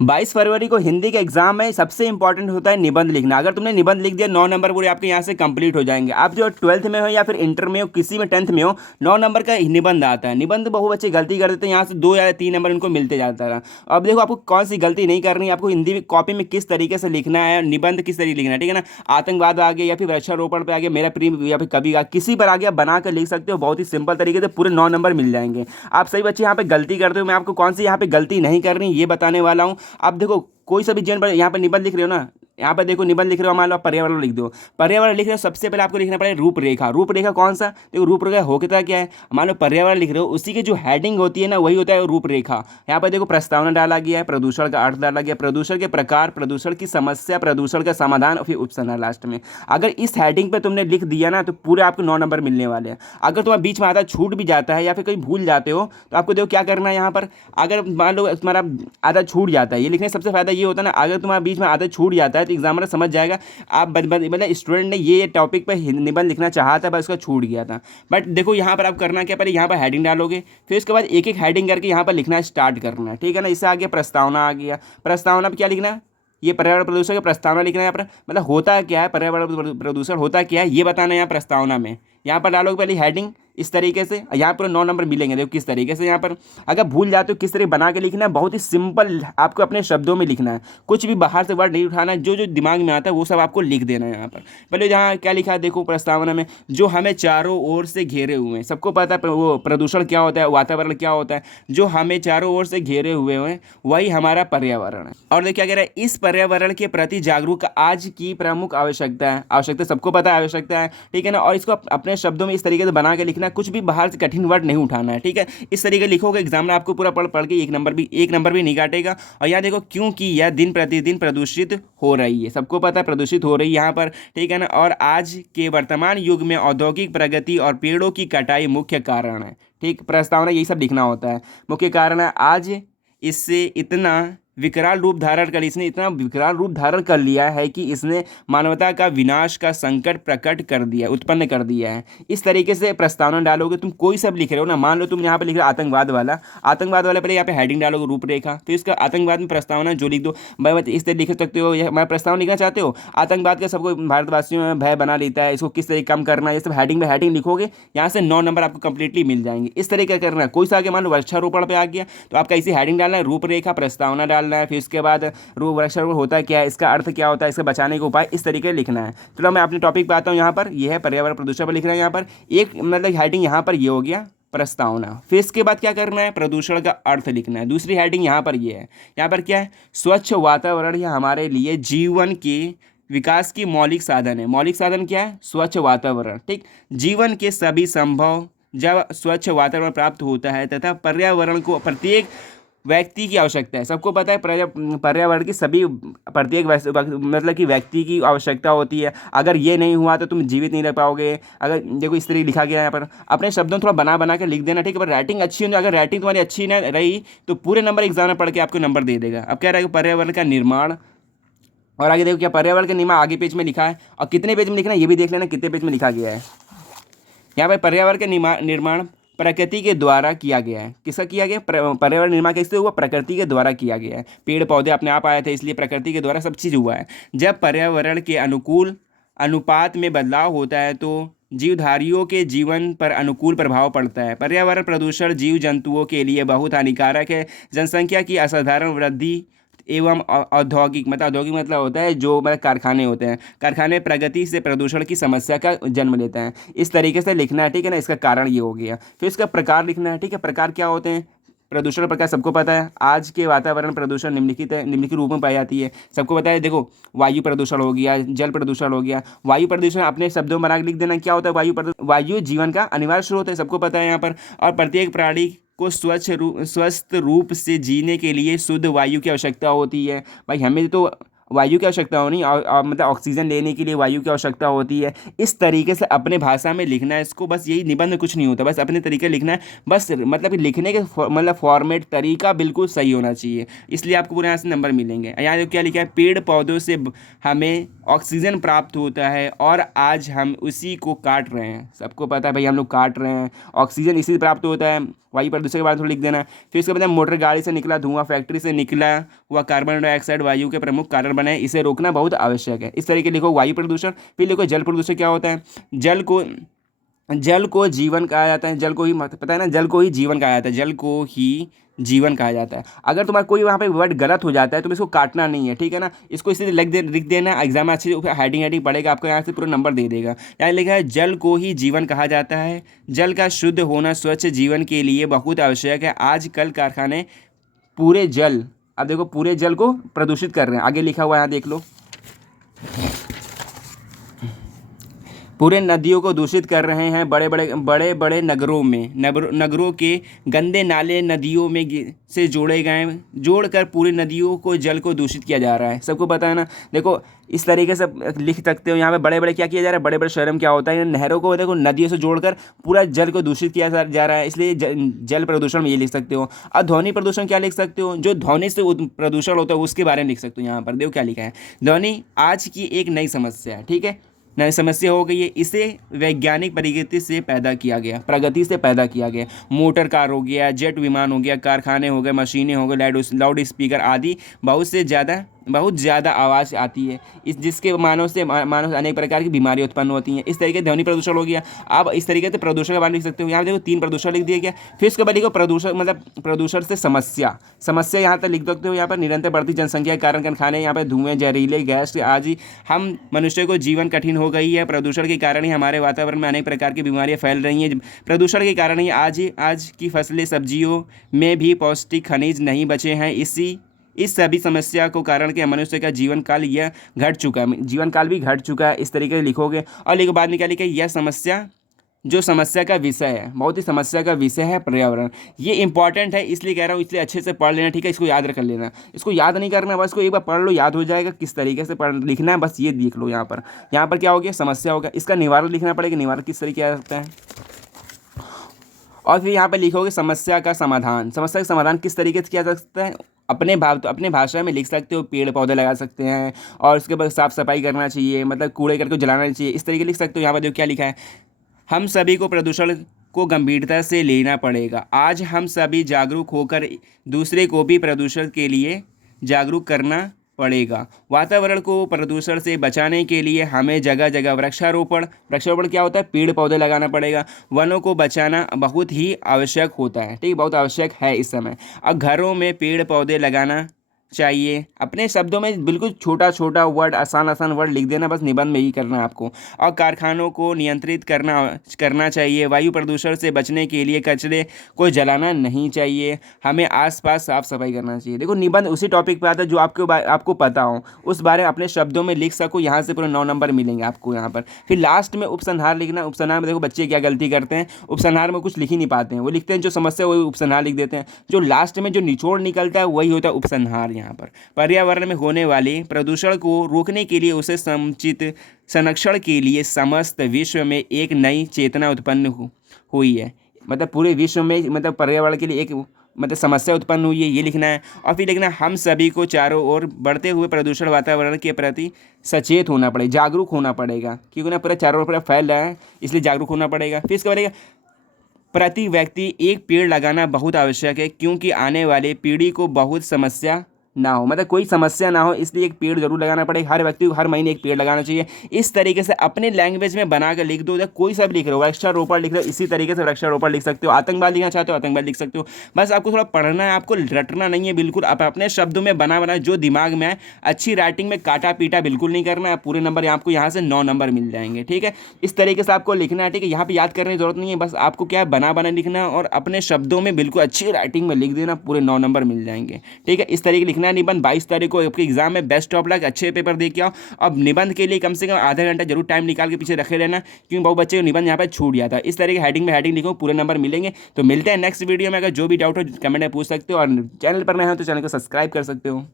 22 फरवरी को हिंदी का एग्जाम है। सबसे इंपॉर्टेंट होता है निबंध लिखना। अगर तुमने निबंध लिख दिया 9 नंबर पूरे आपके यहाँ से कंप्लीट हो जाएंगे। आप जो 12th में हो या फिर इंटर में हो, किसी में 10th में हो, 9 नंबर का निबंध आता है। निबंध बहुत बच्चे गलती कर देते हैं, यहाँ से 2 या 3 नंबर इनको मिलते जाता है। अब देखो आपको कौन सी गलती नहीं करनी है, आपको हिंदी में कॉपी में किस तरीके से लिखना है, निबंध किस तरीके लिखना है, ठीक है ना। आतंकवाद आ गया या फिर वृक्षारोपण पे आ गया, मेरा प्रेम या फिर कभी किसी पर आ गया, बना कर लिख सकते हो। बहुत ही सिंपल तरीके से पूरे 9 नंबर मिल जाएंगे। आप सही बच्चे यहाँ पे गलती करते हो, मैं आपको कौन सी यहाँ पे गलती नहीं करनी ये बताने वाला हूँ। आप देखो कोई सा भी जन पर यहाँ पर निबंध लिख रहे हो ना, यहाँ पर देखो निबंध लिख रहे हो, मान लो आप पर्यावरण लिख दो। पर्यावरण लिख रहे हो, सबसे पहले आपको लिखना पड़ेगा रूपरेखा। रूपरेखा कौन सा, देखो रूपरेखा होता क्या है। मान लो पर्यावरण लिख रहे हो, उसी की जो हेडिंग होती है ना वही होता है रूपरेखा। यहाँ पर देखो प्रस्तावना डाला गया है, प्रदूषण का अर्थ डाला गया, प्रदूषण के प्रकार, प्रदूषण की समस्या, प्रदूषण का समाधान और फिर उपसंहार लास्ट में। अगर इस हेडिंग पर तुमने लिख दिया ना तो पूरे आपको 9 नंबर मिलने वाले हैं। अगर तुम्हारा बीच में आधा छूट भी जाता है या फिर कहीं भूल जाते हो तो आपको देखो क्या करना है यहाँ पर। अगर मान लो तुम्हारा आधा छूट जाता है, ये लिखने से सबसे फायदा ये होता है ना, अगर तुम्हारा बीच में आधा छूट जाता है तो एग्जामिनर समझ जाएगा आप मतलब स्टूडेंट ने ये टॉपिक पर निबंध लिखना चाहा था, बस उसका छूट गया था। बट देखो यहाँ पर आप करना क्या, पहले यहाँ पर हेडिंग डालोगे, फिर उसके बाद एक एक हेडिंग करके यहाँ पर लिखना स्टार्ट करना है, ठीक है ना। इससे आगे प्रस्तावना आ गया। प्रस्तावना पर क्या लिखना है, ये पर्यावरण प्रदूषण की प्रस्तावना लिखना है। यहाँ पर मतलब होता क्या है, पर्यावरण प्रदूषण होता क्या है ये बताना है यहाँ प्रस्तावना में। यहाँ पर डालोगे पहले हेडिंग इस तरीके से, यहाँ पर 9 नंबर मिलेंगे। देखो किस तरीके से यहाँ पर अगर भूल जाते हो किस तरह बना के लिखना है, बहुत ही सिंपल आपको अपने शब्दों में लिखना है। कुछ भी बाहर से वर्ड नहीं उठाना है, जो जो दिमाग में आता है वो सब आपको लिख देना है। यहाँ पर पहले जहाँ क्या लिखा है देखो प्रस्तावना में, जो हमें चारों ओर से घेरे हुए हैं। सबको पता है वो प्रदूषण क्या होता है, वातावरण क्या होता है। जो हमें चारों ओर से घेरे हुए हैं वही हमारा पर्यावरण है। और देखिए क्या कह रहा है, इस पर्यावरण के प्रति जागरूक आज की प्रमुख आवश्यकता है। आवश्यकता सबको पता है आवश्यकता है, ठीक है ना। और इसको अपने शब्दों में इस तरीके से बना के लिखना, कुछ भी बाहर से कठिन वर्ड नहीं उठाना है, ठीक है। इस तरीके लिखोगे एग्जाम में आपको पूरा पढ़ पढ़ के एक नंबर भी नहीं काटेगा। और यहाँ देखो क्योंकि यह दिन प्रतिदिन प्रदूषित हो रही है, सबको पता है प्रदूषित हो रही है यहाँ पर, ठीक है ना। और आज के वर्तमान युग में औद्योगिक प्रगति और पेड़ों की कटाई मुख्य कारण है, ठीक। प्रस्तावना यही सब लिखना होता है। मुख्य कारण है आज इससे इतना विकराल रूप धारण कर इसने इतना विकराल रूप धारण कर लिया है कि इसने मानवता का विनाश का संकट प्रकट कर दिया, उत्पन्न कर दिया है। इस तरीके से प्रस्तावना डालोगे, तुम कोई सब लिख रहे हो ना, मान लो तुम यहाँ पे लिख रहे हो आतंकवाद वाला पहले यहाँ पे हेडिंग डालोगे रूपरेखा, फिर इसका आतंकवाद में प्रस्तावना जो लिख दो। भाई मत इस तरह लिख सकते हो, मैं प्रस्तावना लिखना चाहते हो, आतंकवाद का सबको भारतवासियों में भय बना लेता है, इसको किस तरह कम करना है, ये सब हेडिंग में हेडिंग लिखोगे, यहाँ से 9 नंबर आपको कंप्लीटली मिल जाएंगे। इस तरीके करना है। कोई सा आगे मान लो वृक्षारोपण पे आ गया तो आपका इसी हेडिंग डालना है, रूपरेखा प्रस्तावना डालना है, फिर उसके बाद वृक्षारोपण होता है क्या है, इसका अर्थ क्या होता है, इसके बचाने के उपाय, इस तरीके से लिखना है। चलो मैं अपने टॉपिक पे आता हूँ। यहाँ पर यह है पर्यावरण प्रदूषण पर लिख रहा है। यहाँ पर एक मतलब हेडिंग यहाँ पर ये हो गया प्रस्तावना। फिर इसके बाद क्या करना है, प्रदूषण का अर्थ लिखना है। दूसरी हेडिंग यहाँ पर ये है, यहाँ पर क्या है, स्वच्छ वातावरण यह हमारे लिए जीवन के विकास की मौलिक साधन है। मौलिक साधन क्या है, स्वच्छ वातावरण, ठीक। जीवन के सभी संभव जब स्वच्छ वातावरण प्राप्त होता है तथा पर्यावरण को प्रत्येक व्यक्ति की आवश्यकता है। सबको पता है पर्यावरण की सभी प्रत्येक मतलब कि व्यक्ति की आवश्यकता होती है। अगर ये नहीं हुआ तो तुम जीवित नहीं रह पाओगे। अगर देखो इस तरीके लिखा गया है यहाँ पर, अपने शब्दों थोड़ा बना बना के लिख देना, ठीक है। पर राइटिंग अच्छी हो, अगर राइटिंग तुम्हारी अच्छी ना रही तो पूरे नंबर एग्जाम में पढ़ के आपको नंबर दे देगा। अब क्या रहेगा, पर्यावरण का निर्माण। और आगे देखो क्या पर्यावरण का निर्माण आगे पेज में लिखा है, और कितने पेज में लिखना है ये भी देख लेना, कितने पेज में लिखा गया है। यहाँ पर पर्यावरण का निर्माण प्रकृति के द्वारा किया गया है। किसका किया गया, पर्यावरण निर्माण कैसे हुआ, प्रकृति के द्वारा किया गया है। पेड़ पौधे अपने आप आए थे, इसलिए प्रकृति के द्वारा सब चीज़ हुआ है। जब पर्यावरण के अनुकूल अनुपात में बदलाव होता है तो जीवधारियों के जीवन पर अनुकूल प्रभाव पड़ता है। पर्यावरण प्रदूषण जीव जंतुओं के लिए बहुत हानिकारक है। जनसंख्या की असाधारण वृद्धि एवं औद्योगिक मतलब होता है जो मतलब कारखाने होते हैं, कारखाने प्रगति से प्रदूषण की समस्या का जन्म लेते हैं। इस तरीके से लिखना है, ठीक है ना। इसका कारण ये हो गया। फिर इसका प्रकार लिखना है, ठीक है। प्रकार क्या होते हैं, प्रदूषण प्रकार सबको पता है। आज के वातावरण प्रदूषण निम्नलिखित है, निम्नलिखित रूप में पाई जाती है, सबको पता है। देखो वायु प्रदूषण हो गया, जल प्रदूषण हो गया। वायु प्रदूषण अपने शब्दों में बना के लिख देना, क्या होता है वायु जीवन का अनिवार्य स्रोत है, सबको पता है यहाँ पर। और प्रत्येक प्राणी को स्वस्थ रूप से जीने के लिए शुद्ध वायु की आवश्यकता होती है। भाई हमें तो वायु की आवश्यकता होनी और मतलब ऑक्सीजन लेने के लिए वायु की आवश्यकता होती है। इस तरीके से अपने भाषा में लिखना है इसको, बस यही निबंध, कुछ नहीं होता, बस अपने तरीके लिखना है। बस मतलब कि लिखने के मतलब फॉर्मेट तरीका बिल्कुल सही होना चाहिए, इसलिए आपको पूरे यहाँ से नंबर मिलेंगे। यहाँ देखो क्या लिखा है, पेड़ पौधों से हमें ऑक्सीजन प्राप्त होता है और आज हम उसी को काट रहे हैं। सबको पता है भाई हम लोग काट रहे हैं, ऑक्सीजन इसी से प्राप्त होता है। वायु प्रदूषण के बारे में थोड़ा लिख देना। फिर उसके बाद मोटर गाड़ी से निकला धुआं, फैक्ट्री से निकला हुआ कार्बन डाइऑक्साइड वायु के प्रमुख कारण बने, इसे रोकना बहुत आवश्यक है। इस तरीके लिखो वायु प्रदूषण। फिर लिखो जल प्रदूषण क्या होता है। जल को जीवन कहा जाता है। जल को ही पता है ना, जल को ही जीवन कहा जाता है। जल को ही जीवन कहा जाता है। अगर तुम्हारा कोई वहाँ पे वर्ड गलत हो जाता है तो इसको काटना नहीं है, ठीक है ना। इसको इसी लिख देना, एग्जाम में अच्छे से हेडिंग पड़ेगा, आपको यहाँ से पूरा नंबर दे देगा। यहाँ लिखा है जल को ही जीवन कहा जाता है। जल का शुद्ध होना स्वच्छ जीवन के लिए बहुत आवश्यक है। आजकल कारखाने पूरे जल, अब देखो पूरे जल को प्रदूषित कर रहे हैं। आगे लिखा हुआ है, यहाँ देख लो, पूरे नदियों को दूषित कर रहे हैं। बड़े बड़े नगरों में नगरों के गंदे नाले नदियों में से जोड़कर पूरी नदियों को जल को दूषित किया जा रहा है। सबको पता है ना। देखो इस तरीके से लिख सकते हो। यहाँ पे बड़े क्या किया जा रहा है, बड़े शहरों में क्या होता है, नहरों को देखो नदियों से जोड़कर पूरा जल को दूषित किया जा रहा है, इसलिए जल प्रदूषण में ये लिख सकते हो। और ध्वनि प्रदूषण क्या लिख सकते हो, जो ध्वनि से प्रदूषण होता है उसके बारे में लिख सकते हो। यहाँ पर देखो क्या लिखा है, ध्वनि आज की एक नई समस्या है, ठीक है, नई समस्या हो गई है। इसे वैज्ञानिक प्रगति से पैदा किया गया। मोटर कार हो गया, जेट विमान हो गया, कारखाने हो गए, मशीनें हो गए, लाउड स्पीकर आदि बहुत ज़्यादा आवाज़ आती है, जिसके मानव से अनेक प्रकार की बीमारियां उत्पन्न होती हैं। इस तरीके से ध्वनि प्रदूषण हो गया। आप इस तरीके से प्रदूषण के बारे में लिख सकते हो। यहाँ देखो 3 प्रदूषण लिख दिया गया। फिर उसके बाद लिखो प्रदूषण मतलब प्रदूषण से समस्या यहाँ तक लिख सकते हो। यहाँ पर निरंतर बढ़ती जनसंख्या के कारण कारखाने, यहाँ पर धुएं, जहरीले गैस आज हम मनुष्य को जीवन कठिन हो गई है। प्रदूषण के कारण ही हमारे वातावरण में अनेक प्रकार की बीमारियां फैल रही हैं। प्रदूषण के कारण ही आज की फसलें, सब्जियों में भी पौष्टिक खनिज नहीं बचे हैं। इस सभी समस्या को कारण के मनुष्य का जीवन काल भी घट चुका है। इस तरीके से लिखोगे। और लिखो बाद में क्या लिखा है, यह समस्या का विषय है, बहुत ही समस्या का विषय है पर्यावरण। ये इंपॉर्टेंट है इसलिए कह रहा हूँ, इसलिए अच्छे से पढ़ लेना, ठीक है। इसको याद कर लेना, इसको याद नहीं करना, बस इसको एक बार पढ़ लो, याद हो जाएगा किस तरीके से लिखना है, बस ये देख लो। यहाँ पर क्या हो गया, समस्या होगा, इसका निवारण लिखना पड़ेगा। निवारण किस तरीके आ सकता है। और फिर यहाँ पर लिखोगे समस्या का समाधान किस तरीके से किया जा सकता है। अपने भाषा में लिख सकते हो, पेड़ पौधे लगा सकते हैं, और उसके बाद साफ सफाई करना चाहिए, मतलब कूड़े करके जलाना नहीं चाहिए, इस तरीके लिख सकते हो। यहाँ पर देखो क्या लिखा है, हम सभी को प्रदूषण को गंभीरता से लेना पड़ेगा। आज हम सभी जागरूक होकर दूसरे को भी प्रदूषण के लिए जागरूक करना पड़ेगा। वातावरण को प्रदूषण से बचाने के लिए हमें जगह जगह वृक्षारोपण क्या होता है, पेड़ पौधे लगाना पड़ेगा। वनों को बचाना बहुत ही आवश्यक होता है, ठीक, बहुत आवश्यक है इस समय। अब घरों में पेड़ पौधे लगाना चाहिए। अपने शब्दों में बिल्कुल छोटा वर्ड, आसान वर्ड लिख देना, बस निबंध में ही करना है आपको। और कारखानों को नियंत्रित करना चाहिए। वायु प्रदूषण से बचने के लिए कचरे को जलाना नहीं चाहिए। हमें आसपास साफ सफाई करना चाहिए। देखो निबंध उसी टॉपिक पे आता है जो आपको पता हो, उस बारे में अपने शब्दों में लिख सको। यहाँ से पूरे 9 नंबर मिलेंगे आपको यहाँ पर। फिर लास्ट में उपसंहार लिखना। उपसंहार में देखो बच्चे क्या गलती करते हैं, उपसंहार में कुछ लिख ही नहीं पाते हैं। वो लिखते हैं जो समस्या, वही उपसंहार लिख देते हैं। जो लास्ट में जो निचोड़ निकलता है वही होता है उपसंहार। यहाँ पर पर्यावरण में होने वाले प्रदूषण को रोकने के लिए, उसे समुचित संरक्षण के लिए समस्त विश्व में एक नई चेतना उत्पन्न हुई है। मतलब पूरे विश्व में, मतलब पर्यावरण के लिए एक समस्या उत्पन्न हुई है, ये लिखना है। और फिर लिखना हम सभी को चारों ओर बढ़ते हुए प्रदूषण वातावरण के प्रति सचेत होना पड़ेगा, जागरूक होना पड़ेगा, क्योंकि ना पूरा चारों ओर फैल रहा है, इसलिए जागरूक होना पड़ेगा। फिर इसके बाद प्रति व्यक्ति एक पेड़ लगाना बहुत आवश्यक है, क्योंकि आने वाले पीढ़ी को बहुत समस्या ना हो, मतलब कोई समस्या ना हो, इसलिए एक पेड़ जरूर लगाना पड़ेगा। हर व्यक्ति को हर महीने एक पेड़ लगाना चाहिए। इस तरीके से अपने लैंग्वेज में बना कर लिख दो, या कोई सब लिख रहे हो, वृक्षारोपण लिख रहे हो, इसी तरीके से वृक्षारोपण लिख सकते हो। आतंकवाद लिखना चाहते हो, आतंकवाद लिख सकते हो। बस आपको थोड़ा पढ़ना है, आपको रटना नहीं है बिल्कुल। आप अपने शब्दों में बना जो दिमाग में आए, अच्छी राइटिंग में काटा पीटा बिल्कुल नहीं करना है। पूरे नंबर आपको यहाँ से 9 नंबर मिल जाएंगे, ठीक है। इस तरीके से आपको लिखना है, ठीक है। यहाँ पर याद करने की जरूरत नहीं है, बस आपको क्या है बना लिखना है, और अपने शब्दों में बिल्कुल अच्छी राइटिंग में लिख देना, पूरे 9 नंबर मिल जाएंगे, ठीक है। इस तरीके लिखना है निबंध। 22 तारीख को आपके एग्जाम में बेस्ट ऑफ लक, अच्छे पेपर दे के आओ। अब निबंध के लिए कम से कम आधा घंटा जरूर टाइम निकाल के पीछे रखे रहना, क्योंकि बहुत बच्चे को निबंध यहाँ पर छूट जाता है। इस तरह की हेडिंग लिखो, पूरे नंबर मिलेंगे। तो मिलते हैं नेक्स्ट वीडियो में। अगर जो भी डाउट हो कमेंट में पूछ सकते हो, और चैनल पर नए हो तो चैनल को सब्सक्राइब कर सकते हो।